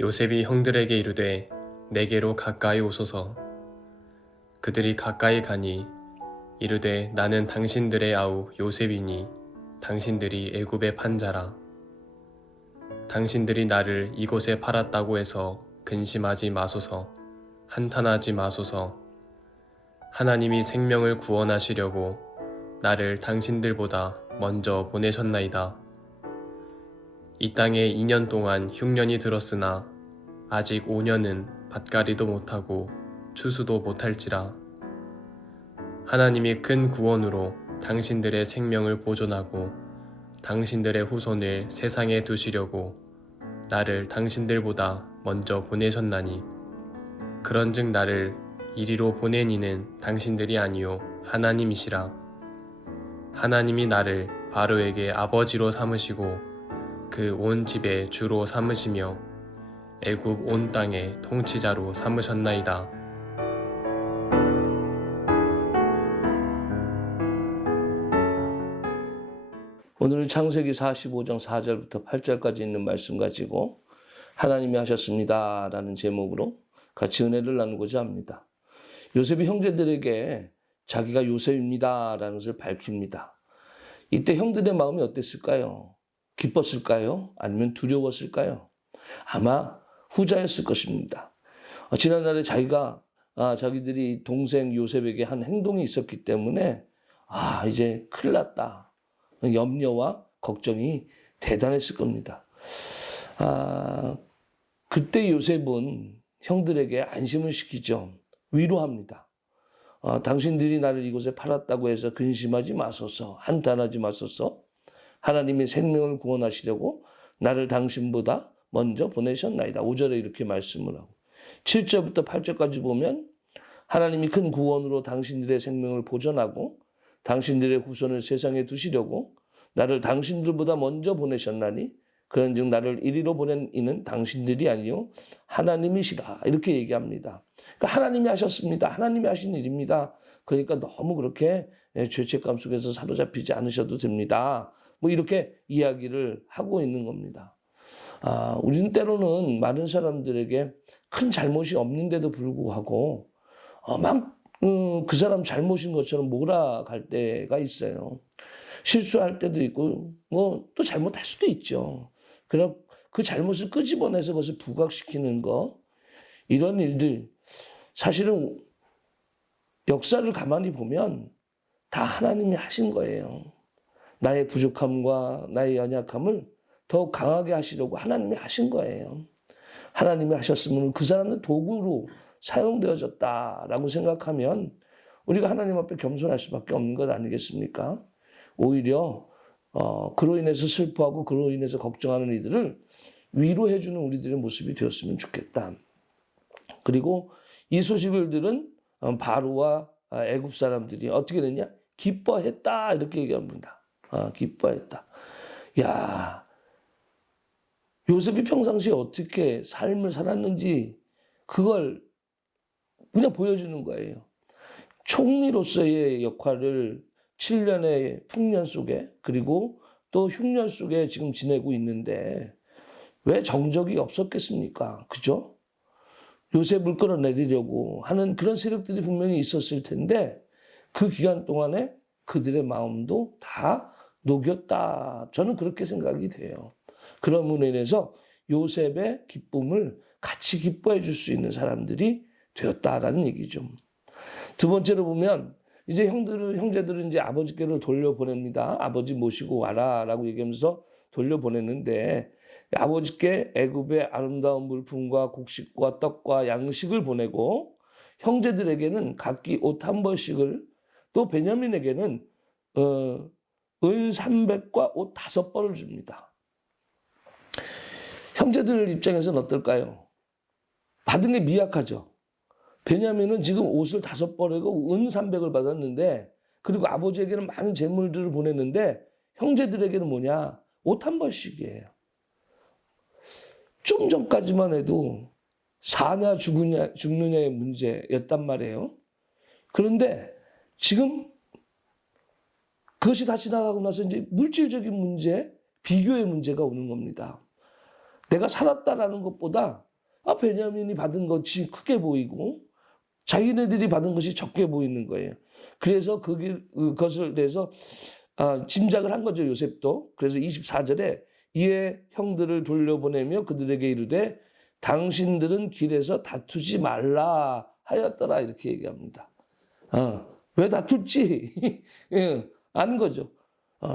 요셉이 형들에게 이르되 내게로 가까이 오소서. 그들이 가까이 가니 이르되 나는 당신들의 아우 요셉이니 당신들이 애굽의 판자라. 당신들이 나를 이곳에 팔았다고 해서 근심하지 마소서. 한탄하지 마소서. 하나님이 생명을 구원하시려고 나를 당신들보다 먼저 보내셨나이다. 이 땅에 2년 동안 흉년이 들었으나 아직 5년은 밭갈이도 못하고 추수도 못할지라. 하나님이 큰 구원으로 당신들의 생명을 보존하고 당신들의 후손을 세상에 두시려고 나를 당신들보다 먼저 보내셨나니, 그런즉 나를 이리로 보낸 이는 당신들이 아니요 하나님이시라. 하나님이 나를 바로에게 아버지로 삼으시고 그 온 집의 주로 삼으시며 애굽 온 땅의 통치자로 삼으셨나이다. 오늘은 창세기 45장 4절부터 8절까지 있는 말씀 가지고 하나님이 하셨습니다 라는 제목으로 같이 은혜를 나누고자 합니다. 요셉이 형제들에게 자기가 요셉입니다 라는 것을 밝힙니다. 이때 형들의 마음이 어땠을까요? 기뻤을까요? 아니면 두려웠을까요? 아마 후자였을 것입니다. 지난날에 자기들이 동생 요셉에게 한 행동이 있었기 때문에 이제 큰일 났다. 염려와 걱정이 대단했을 겁니다. 그때 요셉은 형들에게 안심을 시키죠. 위로합니다. 당신들이 나를 이곳에 팔았다고 해서 근심하지 마소서. 한탄하지 마소서. 하나님이 생명을 구원하시려고 나를 당신보다 먼저 보내셨나이다. 5절에 이렇게 말씀을 하고 7절부터 8절까지 보면 하나님이 큰 구원으로 당신들의 생명을 보존하고 당신들의 후손을 세상에 두시려고 나를 당신들보다 먼저 보내셨나니 그런즉 나를 이리로 보낸 이는 당신들이 아니요 하나님이시라. 이렇게 얘기합니다. 그러니까 하나님이 하셨습니다. 하나님이 하신 일입니다. 그러니까 너무 그렇게 죄책감 속에서 사로잡히지 않으셔도 됩니다. 이렇게 이야기를 하고 있는 겁니다. 우리는 때로는 많은 사람들에게 큰 잘못이 없는데도 불구하고 그 사람 잘못인 것처럼 몰아갈 때가 있어요. 실수할 때도 있고 또 잘못할 수도 있죠. 그럼 그 잘못을 끄집어내서 그것을 부각시키는 거, 이런 일들 사실은 역사를 가만히 보면 다 하나님이 하신 거예요. 나의 부족함과 나의 연약함을 더 강하게 하시려고 하나님이 하신 거예요. 하나님이 하셨으면 그 사람은 도구로 사용되어졌다라고 생각하면 우리가 하나님 앞에 겸손할 수밖에 없는 것 아니겠습니까? 오히려 그로 인해서 슬퍼하고 그로 인해서 걱정하는 이들을 위로해주는 우리들의 모습이 되었으면 좋겠다. 그리고 이 소식을 들은 바로와 애굽 사람들이 어떻게 됐냐? 기뻐했다 이렇게 얘기합니다. 기뻐했다. 야, 요셉이 평상시에 어떻게 삶을 살았는지 그걸 그냥 보여주는 거예요. 총리로서의 역할을 7년의 풍년 속에 그리고 또 흉년 속에 지금 지내고 있는데 왜 정적이 없었겠습니까? 그죠? 요셉을 끌어내리려고 하는 그런 세력들이 분명히 있었을 텐데 그 기간 동안에 그들의 마음도 다 녹였다. 저는 그렇게 생각이 돼요. 그런 인해서 요셉의 기쁨을 같이 기뻐해 줄 수 있는 사람들이 되었다라는 얘기죠. 두 번째로 보면 이제 형제들은 이제 아버지께로 돌려보냅니다. 아버지 모시고 와라라고 얘기하면서 돌려보냈는데 아버지께 애굽의 아름다운 물품과 곡식과 떡과 양식을 보내고 형제들에게는 각기 옷 한 벌씩을, 또 베냐민에게는 은 300과 옷 5벌을 줍니다. 형제들 입장에서는 어떨까요? 받은 게 미약하죠. 베냐민은 지금 옷을 5벌이고 은 300을 받았는데, 그리고 아버지에게는 많은 재물들을 보냈는데 형제들에게는 뭐냐? 옷 한 벌씩이에요. 좀 전까지만 해도 사냐 죽느냐의 문제였단 말이에요. 그런데 지금 그것이 다 지나가고 나서 이제 물질적인 문제, 비교의 문제가 오는 겁니다. 내가 살았다라는 것보다 베냐민이 받은 것이 크게 보이고 자기네들이 받은 것이 적게 보이는 거예요. 그래서 그것을 대해서 짐작을 한 거죠, 요셉도. 그래서 24절에 이에 형들을 돌려보내며 그들에게 이르되 당신들은 길에서 다투지 말라 하였더라 이렇게 얘기합니다. 왜 다툴지 예, 아는 거죠.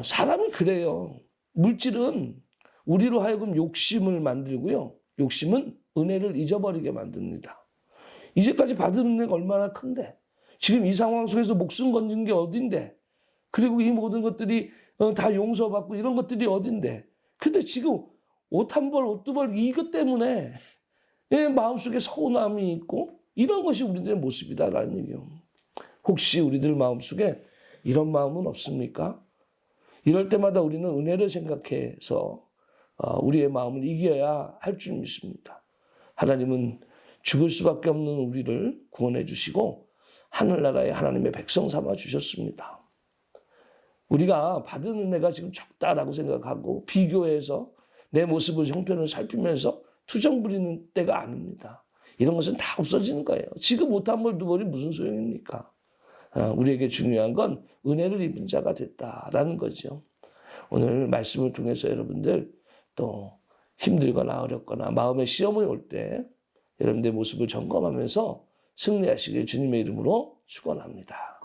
사람이 그래요. 물질은 우리로 하여금 욕심을 만들고요. 욕심은 은혜를 잊어버리게 만듭니다. 이제까지 받은 은혜가 얼마나 큰데 지금 이 상황 속에서 목숨 건진 게 어딘데 그리고 이 모든 것들이 다 용서받고 이런 것들이 어딘데 근데 지금 옷 한 벌, 옷 두 벌 이것 때문에 마음속에 서운함이 있고 이런 것이 우리들의 모습이다라는 얘기예요. 혹시 우리들 마음속에 이런 마음은 없습니까? 이럴 때마다 우리는 은혜를 생각해서 우리의 마음을 이겨야 할 줄 믿습니다. 하나님은 죽을 수밖에 없는 우리를 구원해 주시고 하늘나라의 하나님의 백성 삼아 주셨습니다. 우리가 받은 은혜가 지금 적다라고 생각하고 비교해서 내 모습을 형편을 살피면서 투정 부리는 때가 아닙니다. 이런 것은 다 없어지는 거예요. 지금 옷 한 벌 두 벌이 무슨 소용입니까? 우리에게 중요한 건 은혜를 입은 자가 됐다라는 거죠. 오늘 말씀을 통해서 여러분들 또 힘들거나 어렵거나 마음의 시험이 올 때 여러분들의 모습을 점검하면서 승리하시길 주님의 이름으로 축원합니다.